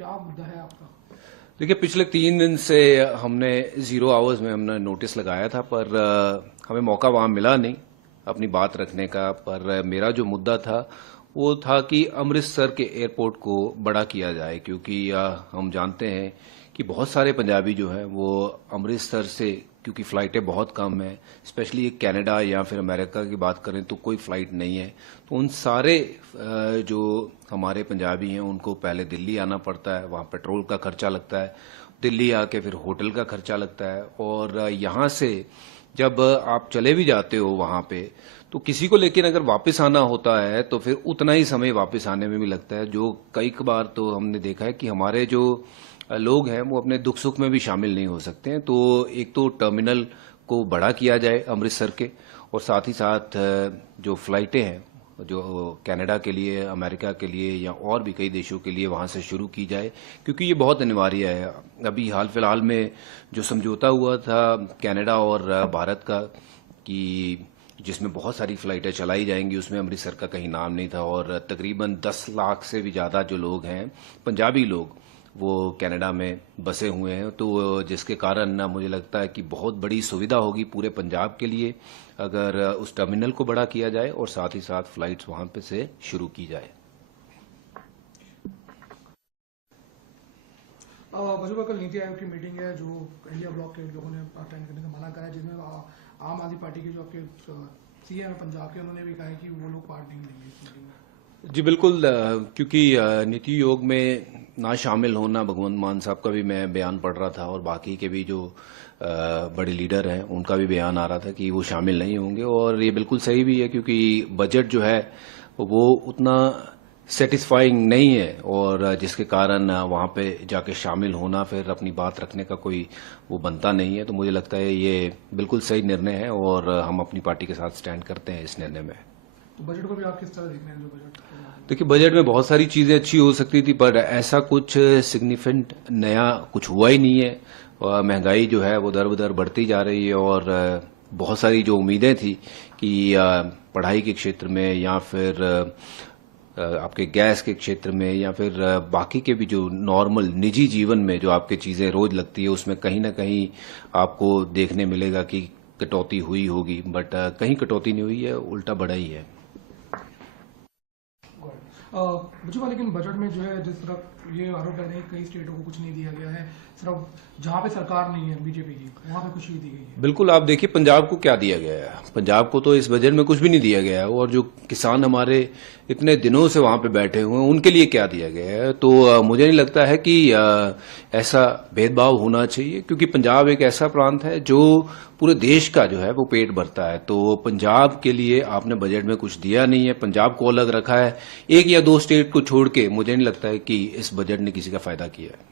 क्या मुद्दा है आपका? देखिए, पिछले 3 दिन से हमने 0 आवर्स में हमने नोटिस लगाया था, पर हमें मौका वहां मिला नहीं अपनी बात रखने का। पर मेरा जो मुद्दा था वो था कि अमृतसर के एयरपोर्ट को बड़ा किया जाए, क्योंकि हम जानते हैं कि बहुत सारे पंजाबी जो हैं वो अमृतसर से, क्योंकि फ़्लाइटें बहुत कम हैं, स्पेशली कनाडा या फिर अमेरिका की बात करें तो कोई फ़्लाइट नहीं है, तो उन सारे जो हमारे पंजाबी हैं उनको पहले दिल्ली आना पड़ता है, वहाँ पेट्रोल का खर्चा लगता है, दिल्ली आके फिर होटल का खर्चा लगता है, और यहाँ से जब आप चले भी जाते हो वहाँ पे तो किसी को लेकिन अगर वापस आना होता है तो फिर उतना ही समय वापस आने में भी लगता है। जो कई बार तो हमने देखा है कि हमारे जो लोग हैं वो अपने दुख सुख में भी शामिल नहीं हो सकते हैं। तो एक तो टर्मिनल को बड़ा किया जाए अमृतसर के, और साथ ही साथ जो फ्लाइटें हैं जो कनाडा के लिए, अमेरिका के लिए या और भी कई देशों के लिए वहां से शुरू की जाए, क्योंकि ये बहुत अनिवार्य है। अभी हाल फिलहाल में जो समझौता हुआ था कनाडा और भारत का, कि जिसमें बहुत सारी फ्लाइटें चलाई जाएंगी, उसमें अमृतसर का कहीं नाम नहीं था, और तकरीबन 10 लाख से भी ज़्यादा जो लोग हैं पंजाबी लोग वो कनाडा में बसे हुए हैं। तो जिसके कारण ना मुझे लगता है कि बहुत बड़ी सुविधा होगी पूरे पंजाब के लिए अगर उस टर्मिनल को बड़ा किया जाए और साथ ही साथ फ्लाइट्स वहां पे से शुरू की जाए। भाजपा कल नीति आयोग की मीटिंग है जो इंडिया ब्लॉक के लोगों ने अटेंड करने का मना करा है, जिसमें आम आदमी पार्टी के जो आपके सीएम है पंजाब के, उन्होंने भी कहा है कि वो लोग पार्ट नहीं लेंगे इस मीटिंग में। जी बिल्कुल, क्योंकि नीति आयोग में ना शामिल होना, भगवंत मान साहब का भी मैं बयान पढ़ रहा था और बाकी के भी जो बड़े लीडर हैं उनका भी बयान आ रहा था कि वो शामिल नहीं होंगे, और ये बिल्कुल सही भी है क्योंकि बजट जो है वो उतना सेटिस्फाइंग नहीं है, और जिसके कारण वहाँ पे जाके शामिल होना, फिर अपनी बात रखने का कोई वो बनता नहीं है। तो मुझे लगता है ये बिल्कुल सही निर्णय है और हम अपनी पार्टी के साथ स्टैंड करते हैं इस निर्णय में। तो बजट को भी आप किस तरह देख रहे हैं? जो बजट देखिए, बजट में बहुत सारी चीजें अच्छी हो सकती थी, पर ऐसा कुछ सिग्निफिकेंट नया कुछ हुआ ही नहीं है। महंगाई जो है वो दर बदर बढ़ती जा रही है, और बहुत सारी जो उम्मीदें थी कि पढ़ाई के क्षेत्र में या फिर आपके गैस के क्षेत्र में या फिर बाकी के भी जो नॉर्मल निजी जीवन में जो आपके चीजें रोज लगती है, उसमें कहीं ना कहीं आपको देखने मिलेगा कि कटौती हुई होगी, बट कहीं कटौती नहीं हुई है, उल्टा बढ़ा ही है। भाजपा लेकिन बजट में जो है जिस तरह ये आरोप लग रहे हैं कई स्टेटों को कुछ नहीं दिया गया है, सिर्फ जहां पे सरकार नहीं है बीजेपी की वहां पे कुछ ही दी गई है। बिल्कुल, आप देखिए पंजाब को क्या दिया गया है। पंजाब को तो इस बजट में कुछ भी नहीं दिया गया है, और जो किसान हमारे इतने दिनों से वहां पे बैठे हुए हैं उनके लिए क्या दिया गया है। तो मुझे नहीं लगता है कि ऐसा भेदभाव होना चाहिए, क्योंकि पंजाब एक ऐसा प्रांत है जो पूरे देश का जो है वो पेट भरता है। तो पंजाब के लिए आपने बजट में कुछ दिया नहीं है, पंजाब को अलग रखा है, 1 या 2 स्टेट को छोड़ के। मुझे नहीं लगता है कि इस बजट ने किसी का फायदा किया है।